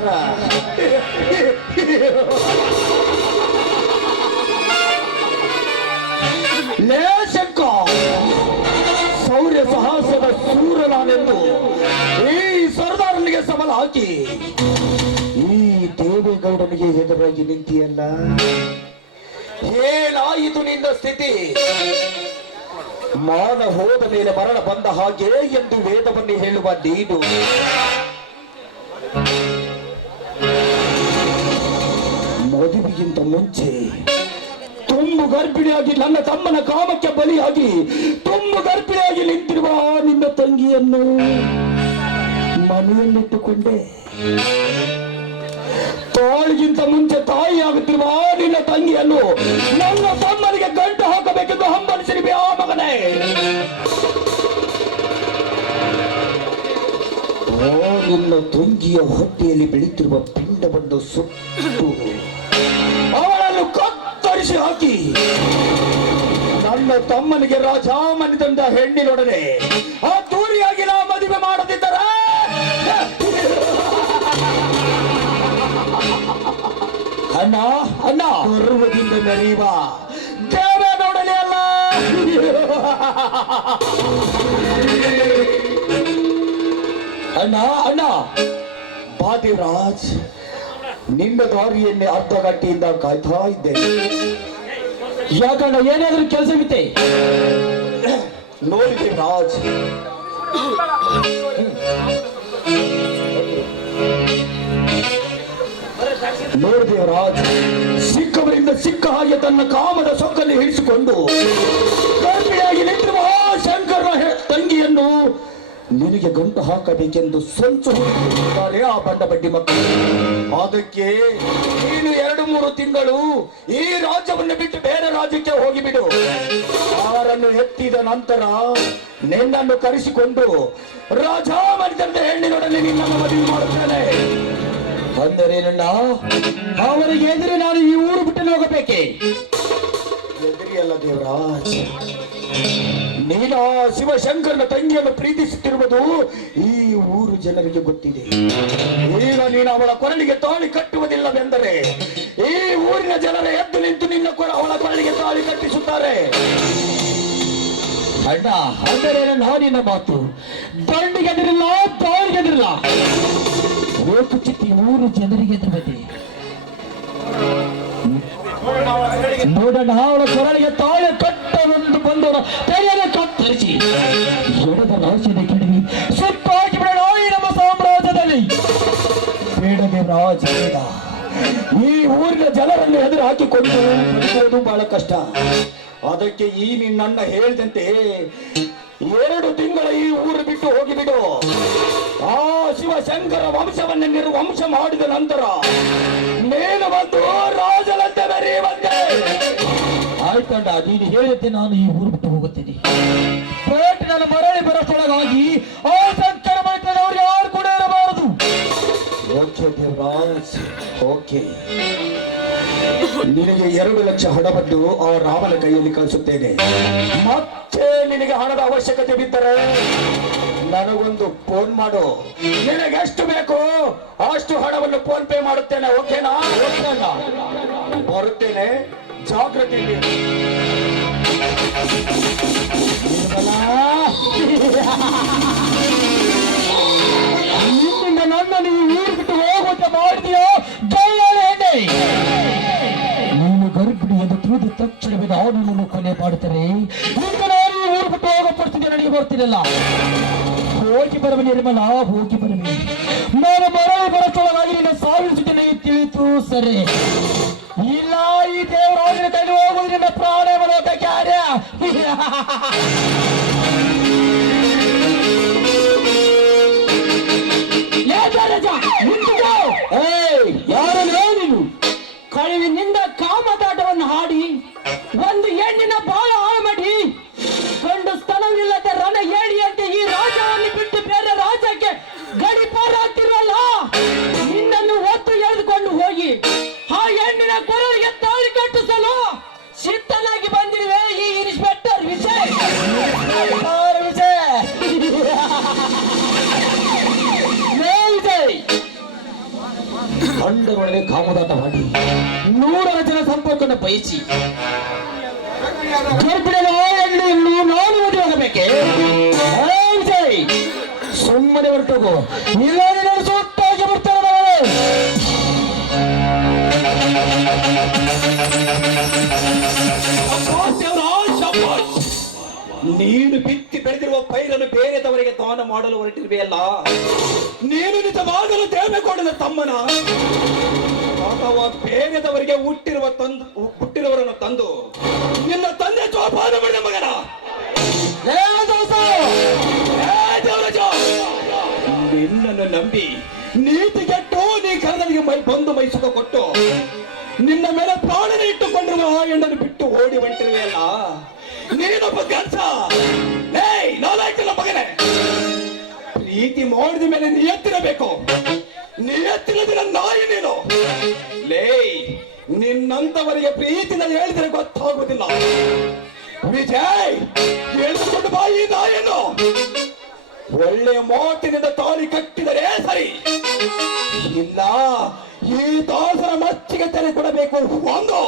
ಸಮಾಚಾರ? ಲೇಶಕ್ಕ ಶೌರ್ಯ ಸಾಹಸದ ಸೂರ ನಾನೆಂದು ಈ ಸರ್ದಾರನಿಗೆ ಸವಾಲು ಹಾಕಿ ಈ ದೇವೇಗೌಡನಿಗೆ ಎದುರಾಗಿ ನಿಂತಿಯಲ್ಲ, ಏನಾಯಿತು ನಿನ್ನ ಸ್ಥಿತಿ? ಮಾನ ಹೋದ ಮೇಲೆ ಮರಣ ಬಂದ ಹಾಗೆ ಎಂದು ವೇದವನ್ನು ಹೇಳುವ ನೀನು ಮದುವೆಗಿಂತ ಮುಂಚೆ ತುಂಬು ಗರ್ಭಿಣಿಯಾಗಿ ನನ್ನ ತಮ್ಮನ ಕಾಮಕ್ಕೆ ಬಲಿಯಾಗಿ ತುಂಬು ಗರ್ಭಿಣಿಯಾಗಿ ನಿಂತಿರುವ ನಿನ್ನ ತಂಗಿಯನ್ನು ಮನೆಯಲ್ಲಿಟ್ಟುಕೊಂಡೆ. ತಾಳಿಗಿಂತ ಮುಂಚೆ ತಾಯಿಯಾಗುತ್ತಿರುವ ನಿನ್ನ ತಂಗಿಯನ್ನು ನನ್ನ ತಮ್ಮನಿಗೆ ಗಂಟು ಹಾಕಬೇಕೆಂದು ಹಂಬಲಿಸಿರುವೆ ಆ ಮಗನೇ. ನಿನ್ನ ತಂಗಿಯ ಹೊಟ್ಟೆಯಲ್ಲಿ ಬೆಳೀತಿರುವ ಪಿಂಡವನ್ನು ಸುಟ್ಟು ಅವಳನ್ನು ಕತ್ತರಿಸಿ ಹಾಕಿ ನನ್ನ ತಮ್ಮನಿಗೆ ರಾಜಾಮನಿ ತಂದ ಹೆಣ್ಣಿನೊಡನೆ ಆ ದೂರಿಯಾಗಿ ನಾ ಮದುವೆ ಮಾಡದಿದ್ದರ ಅಣ್ಣ ಅಣ್ಣ ಗರ್ವದಿಂದ ಮೆರೆಯುವ ದೇವೇಗೌಡನೇ ಅಲ್ಲ. ಅಣ್ಣ ಅಣ್ಣ ಬಾದಿರಾಜ್, ನಿನ್ನ ದಾರಿಯನ್ನೇ ಅರ್ಧ ಗಂಟೆಯಿಂದ ಕಾಯ್ತಾ ಇದ್ದೇನೆ. ಯಾಕಣ್ಣ, ಏನಾದ್ರೂ ಕೆಲಸವಿತ್ತೆ? ನೋಡಿ ರಾಜ್, ನೋಡಿದೇವರಾಜ್ ಸಿಕ್ಕವರಿಂದ ಸಿಕ್ಕ ಹಾಗೆ ತನ್ನ ಕಾಮದ ಸೊಕ್ಕನ್ನು ಹಿಡಿಸಿಕೊಂಡು ಗರ್ಭಿಣಿಯಾಗಿ ನಿಂತಿರುವ ಶಂಕರನ ತಂಗಿಯನ್ನು ನಿನಗೆ ಗಂಟು ಹಾಕಬೇಕೆಂದು ಸಂಚು ಹುಡುಕಿದ್ದಾರೆ ಆ ಬಂಡ ಬಡ್ಡಿ ಮಕ್ಕಳು. ಅದಕ್ಕೆ ನೀನು 2-3 ತಿಂಗಳು ಈ ರಾಜ್ಯವನ್ನು ಬಿಟ್ಟು ಬೇರೆ ರಾಜ್ಯಕ್ಕೆ ಹೋಗಿಬಿಡು. ಅವರನ್ನು ಎತ್ತಿದ ನಂತರ ನಿನ್ನನ್ನು ಕರೆಸಿಕೊಂಡು ರಾಜಾಮನಿತಂದ ಹೆಣ್ಣಿನೊಡನೆ ನಿನ್ನನ್ನು ಮದುವೆ ಮಾಡುತ್ತೇನೆ. ಅಂದರೆ ನನ್ನ ಅವರಿಗೆ ಎದುರು ನಾನು ಈ ಊರು ಬಿಟ್ಟು ಹೋಗಬೇಕೆ? ಎದುರಿಯಲ್ಲ ದೇವರಾಜ್, ನೀನು ಶಿವಶಂಕರನ ತಂಗಿಯನ್ನು ಪ್ರೀತಿಸುತ್ತಿರುವುದು ಈ ಊರು ಜನರಿಗೆ ಗೊತ್ತಿದೆ. ಈಗ ನೀನು ಅವಳ ಕೊರಳಿಗೆ ತಾಳಿ ಕಟ್ಟುವುದಿಲ್ಲವೆಂದರೆ ಈ ಊರಿನ ಜನರ ಎದ್ದು ನಿಂತು ನಿನ್ನ ಅವಳ ಕೊರಳಿಗೆ ತಾಳಿ ಕಟ್ಟಿಸುತ್ತಾರೆ. ಅಣ್ಣ, ಅಂದರೆ ನಾನಿನ ಮಾತು ದಂಡಿಗೆ ಎದಿರಿಲ್ಲ, ತಾಳಿಗೆ ಎದಿರಿಲ್ಲ. ಓಟು ಚಿತ್ತಿ ಊರು ಜನರಿಗೆ ಎದುರದೆ ನೋಡೋಣ. ಅವಳ ಕೊರಳಿಗೆ ತಾಳಿ ಕಟ್ಟವೆಂದು ಬಂದವರ ತಲೆಯನ್ನು ಕತ್ತರಿಸಿ ಎಡದ ರಾಜ್ಯದ ಕೆಡವಿ ಸುಟ್ಟು ಹಾಕಿಬಿಡೋಣ ಈ ನಮ್ಮ ಸಾಮ್ರಾಜ್ಯದಲ್ಲಿ. ಬೇಡವೇ ರಾಜ, ಬೇಡ. ಈ ಊರಿನ ಜನರನ್ನು ಎದುರು ಹಾಕಿಕೊಂಡು ಬದುಕುವುದು ಬಹಳ ಕಷ್ಟ. ಅದಕ್ಕೆ ಈ ನಿನ್ನ ಹೇಳಿದಂತೆ 2 ತಿಂಗಳ ಈ ಊರು ಬಿಟ್ಟು ಹೋಗಿಬಿಡು. ಆ ಶಿವಶಂಕರ ವಂಶವನ್ನೇ ನಿರ್ವಂಶ ಮಾಡಿದ ನಂತರ ನೀನು ಬಂದು ರಾಜನಂತೆ ಮೆರೆಯುವಂತೆ. ಆಯ್ತಂಡ, ನೀನು ಹೇಳಿದ್ದೆ ನಾನು ಈ ಊರು ಬಿಟ್ಟು ಹೋಗುತ್ತೇನೆ. ನನ್ನ ಮರಳಿ ಬರೋಷ್ಟೊಳಗಾಗಿ ಆ ಶಂಕರ ಮನೆತನವರು ಯಾರು ಕೂಡ ಇರಬಾರದು. Okay Devaraj, okay. ನಿನಗೆ 2 ಲಕ್ಷ ಹಣವನ್ನು ಆ ರಾಮನ ಕೈಯಲ್ಲಿ ಕಳಿಸುತ್ತೇನೆ. ಮತ್ತೆ ನಿನಗೆ ಹಣದ ಅವಶ್ಯಕತೆ ಬಿದ್ದರೆ ನನಗೊಂದು ಫೋನ್ ಮಾಡು. ನಿನಗೆ ಎಷ್ಟು ಬೇಕು ಅಷ್ಟು ಹಣವನ್ನು ಫೋನ್ ಪೇ ಮಾಡುತ್ತೇನೆ. ಓಕೆನಾ? ಬರುತ್ತೇನೆ, ಜಾಗೃತಿ. ನಿನ್ನಿಂದ ನನ್ನ ನೀವು ಊರು ಬಿಟ್ಟು ಹೋಗುವಂತೆ ಮಾಡಿದೆಯೋ ದಯಾಳೆ ಎಣ್ಣೆ. ನೀನು ಗರ್ಭಿಣಿ ಎಂದು ತಿಳಿದ ತಕ್ಷಣವೇ ನಾನು ಕೊನೆ ಮಾಡುತ್ತೇನೆ. ನಿನ್ನ ನಾನು ಊರು ಬಿಟ್ಟು ಹೋಗೋ ಪರಿಸ್ಥಿತಿ ನನಗೆ ಬರ್ತಿರಲ್ಲ. ಹೋಗಿ ಬರಬ ನಿರ್ಮಲ, ಹೋಗಿ ಬರಬಿ. ನಾನು ಮರಳಿ ಬರೋಷ್ಟೊಳಗಾಗಿ ನಿನ್ನ ಸಾವಿಸುತ್ತೇನೆ ತಿಳಿತು ಸರಿ. ಇಲ್ಲ, ಈ ದೇವರಾಜನ ಕೈಲಿ ಹೋಗುವುದು ನಿನ್ನ ಪ್ರಾಣ ಬರೋದ ಕಾರ್ಯ. ಯಾರೇ ನೀನು? ಕಳುವಿನಿಂದ ಕಾಮದಾಟವನ್ನು ಹಾಡಿ ಒಂದು ಹೆಣ್ಣಿನ ಬಾಳ ಹಾಳು ಮಾಡಿ ಗಂಡು ಸ್ಥಳವಿಲ್ಲದೆ ರಣ ಏಳಿಯಂತೆ ಈ ರಾಜ್ಯವನ್ನು ಬಿಟ್ಟು ಬೇರೆ ರಾಜ್ಯಕ್ಕೆ ಗಡಿಪಾರಾಗ್ತಿರಲ್ಲ. ನಿನ್ನನ್ನು ಒತ್ತು ಎಳೆದುಕೊಂಡು ಹೋಗಿ ಆ ಹೆಣ್ಣಿನ ಕೊರಳಿಗೆ ತಾಳಿ ಕಟ್ಟಿಸಲು ಸಿದ್ಧನಾಗಿ ಬಂದಿರುವೆ ಈ ಇನ್ಸ್ಪೆಕ್ಟರ್ ವಿಜಯ್. ಗಂಡರೊಡನೆ ಕಾಮದಾಟವಾಗಿ 100 ಜನ ಸಂಪರ್ಕವನ್ನು ಬಯಸಿ ಗರ್ಭಿಣಿಯನ್ನು ನಾನು ಮದುವೆಯಾಗಬೇಕೆ? ಸುಮ್ಮನೆ ಹೊರಟೋಗು, ಇಲ್ಲ ಸುಟ್ಟಾಗಿ ಬರ್ತಾನೆ. ನೀನು ಬಿತ್ತಿ ಬೆಳೆದಿರುವ ಪೈರನ್ನು ಬೇರೆದವರಿಗೆ ದಾನ ಮಾಡಲು ಹೊರಟಿರುವೆಯಲ್ಲ, ನೀನು ನಿಜವಾಗಲು ದೇವೇಗೌಡನ ತಮ್ಮನ ಅಥವಾ ಬೇರೆದವರಿಗೆ ಹುಟ್ಟಿರುವವರನ್ನು ತಂದು ನಿನ್ನ ತಂದೆ ಜೋಪಾನ ಮಾಡಿದ ಮಗನ? ನಿನ್ನನ್ನು ನಂಬಿ ನೀತಿಗೆಟ್ಟು ನೀ ಕರೆದನಿಗೆ ಬಂದು ಮೈಸುಖ ಕೊಟ್ಟು ನಿನ್ನ ಮೇಲೆ ಪ್ರಾಣನ ಇಟ್ಟುಕೊಂಡಿರುವ ಆ ಹೆಣ್ಣನ್ನು ಬಿಟ್ಟು ಓಡಿ ಹೊಂಟಿರುವೆಯಲ್ಲ, ನೀನೊಬ್ಬ ಗಂಡ. ನಾಲಾಯ್ಕಲ್ಲ ಮಗನೇ, ಪ್ರೀತಿ ಮಾಡಿದ ಮೇಲೆ ನಿಯತ್ತಿರಬೇಕು. ನಿಯತ್ತಿಲ್ಲದಿನ ನಾಯಿ ನೀನು. ನಿನ್ನಂತವರಿಗೆ ಪ್ರೀತಿನಲ್ಲಿ ಹೇಳಿದರೆ ಗೊತ್ತಾಗುವುದಿಲ್ಲ. ವಿಜಯ್, ಹೇಳಿಕೊಂಡು ಬಾಯಿ ನಾಯನ್ನು ಒಳ್ಳೆಯ ಮಾತಿನಿಂದ ತಾಳಿ ಕಟ್ಟಿದರೆ ಸರಿ, ಇಲ್ಲ ಈ ದಾಸರ ಮಚ್ಚಿಗೆ ತೆರೆ ಕೊಡಬೇಕು. ಒಂದು